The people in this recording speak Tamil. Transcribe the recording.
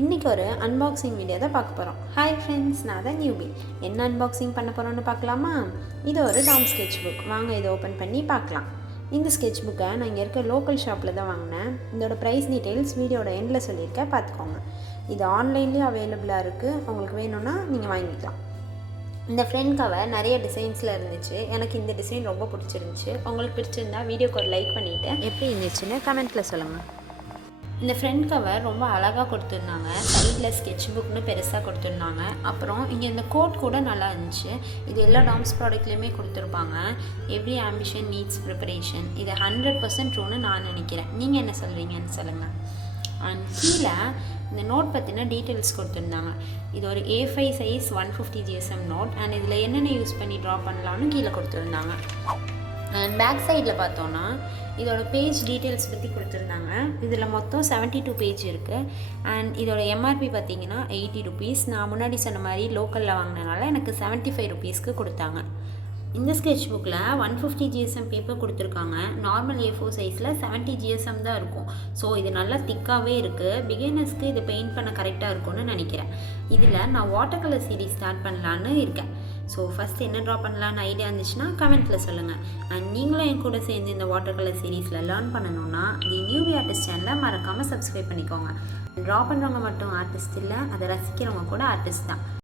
இன்றைக்கி ஒரு அன்பாக்சிங் வீடியோ தான் பார்க்க போகிறோம். ஹாய் ஃப்ரெண்ட்ஸ், நான் தான் நியூபி. என்ன அன்பாக்சிங் பண்ண போகிறோன்னு பார்க்கலாமா? இது ஒரு டாம் ஸ்கெட்ச் புக். வாங்க இதை ஓப்பன் பண்ணி பார்க்கலாம். இந்த ஸ்கெட்ச் புக்கை நான் இங்கே இருக்க லோக்கல் ஷாப்பில் தான் வாங்கினேன். இதோட ப்ரைஸ் டீட்டெயில்ஸ் வீடியோட எண்டில் சொல்லியிருக்கேன், பார்த்துக்கோங்க. இது ஆன்லைன்லேயும் அவைலபிளாக இருக்குது. உங்களுக்கு வேணும்னா நீங்கள் வாங்கிக்கலாம். இந்த ஃப்ரண்ட் கவர் நிறைய டிசைன்ஸில் இருந்துச்சு. எனக்கு இந்த டிசைன் ரொம்ப பிடிச்சிருந்துச்சு. உங்களுக்கு பிடிச்சிருந்தா வீடியோக்கு ஒரு லைக் பண்ணிவிட்டு எப்படி இருந்துச்சுன்னு கமெண்ட்டில் சொல்லுங்கள். இந்த ஃப்ரண்ட் கவர் ரொம்ப அழகாக கொடுத்துருந்தாங்க. சைடில் ஸ்கெட்ச் புக்னு பெருசாக கொடுத்துருந்தாங்க. அப்புறம் இங்கே இந்த கோட் கூட நல்லா இருந்துச்சு. இது எல்லா டாம்ஸ் ப்ராடக்ட்லேயுமே கொடுத்துருப்பாங்க. Every ambition needs preparation. இது 100% ட்ரூன்னு நான் நினைக்கிறேன். நீங்கள் என்ன சொல்கிறீங்கன்னு சொல்லுங்கள். அண்ட் கீழே இந்த நோட் பற்றின டீட்டெயில்ஸ் கொடுத்துருந்தாங்க. இது ஒரு A5 size 150 GSM note. And இதில் என்னென்ன யூஸ் பண்ணி ட்ரா பண்ணலான்னு கீழே கொடுத்துருந்தாங்க. அண்ட் பேக் சைடில் பார்த்தோன்னா இதோட பேஜ் டீட்டெயில்ஸ் பற்றி கொடுத்துருந்தாங்க. இதில் மொத்தம் 72 பேஜ் இருக்குது. அண்ட் இதோட எம்ஆர்பி பார்த்தீங்கன்னா 80 ருபீஸ். நான் முன்னாடி சொன்ன மாதிரி லோக்கலில் வாங்கினனால எனக்கு 75 ருபீஸ்க்கு கொடுத்தாங்க. இந்த ஸ்கெட்ச் புக்கில் 150 GSM பேப்பர் கொடுத்துருக்காங்க. நார்மல் A4 சைஸில் 70 GSM தான் இருக்கும். ஸோ இது நல்லா திக்காகவே இருக்குது. பிகினர்ஸ்க்கு இது பெயிண்ட் பண்ண கரெக்டாக இருக்கும்னு நினைக்கிறேன். இதில் நான் வாட்டர் கலர் சீரீஸ் ஸ்டார்ட் பண்ணலான்னு இருக்கேன். ஸோ ஃபஸ்ட் என்ன ட்ரா பண்ணலான்னு ஐடியா இருந்துச்சுன்னா கமெண்ட்டில் சொல்லுங்கள். அண்ட் நீங்களும் என் கூட சேர்ந்து இந்த வாட்டர் கலர் சீரீஸில் லேர்ன் பண்ணணுன்னா தி நியூபி ஆர்டிஸ்ட் சேனலை மறக்காமல் சப்ஸ்கிரைப் பண்ணிக்கோங்க. ட்ரா பண்ணுறவங்க மட்டும் ஆர்டிஸ்ட் இல்லை, அதை ரசிக்கிறவங்க கூட ஆர்டிஸ்ட் தான்.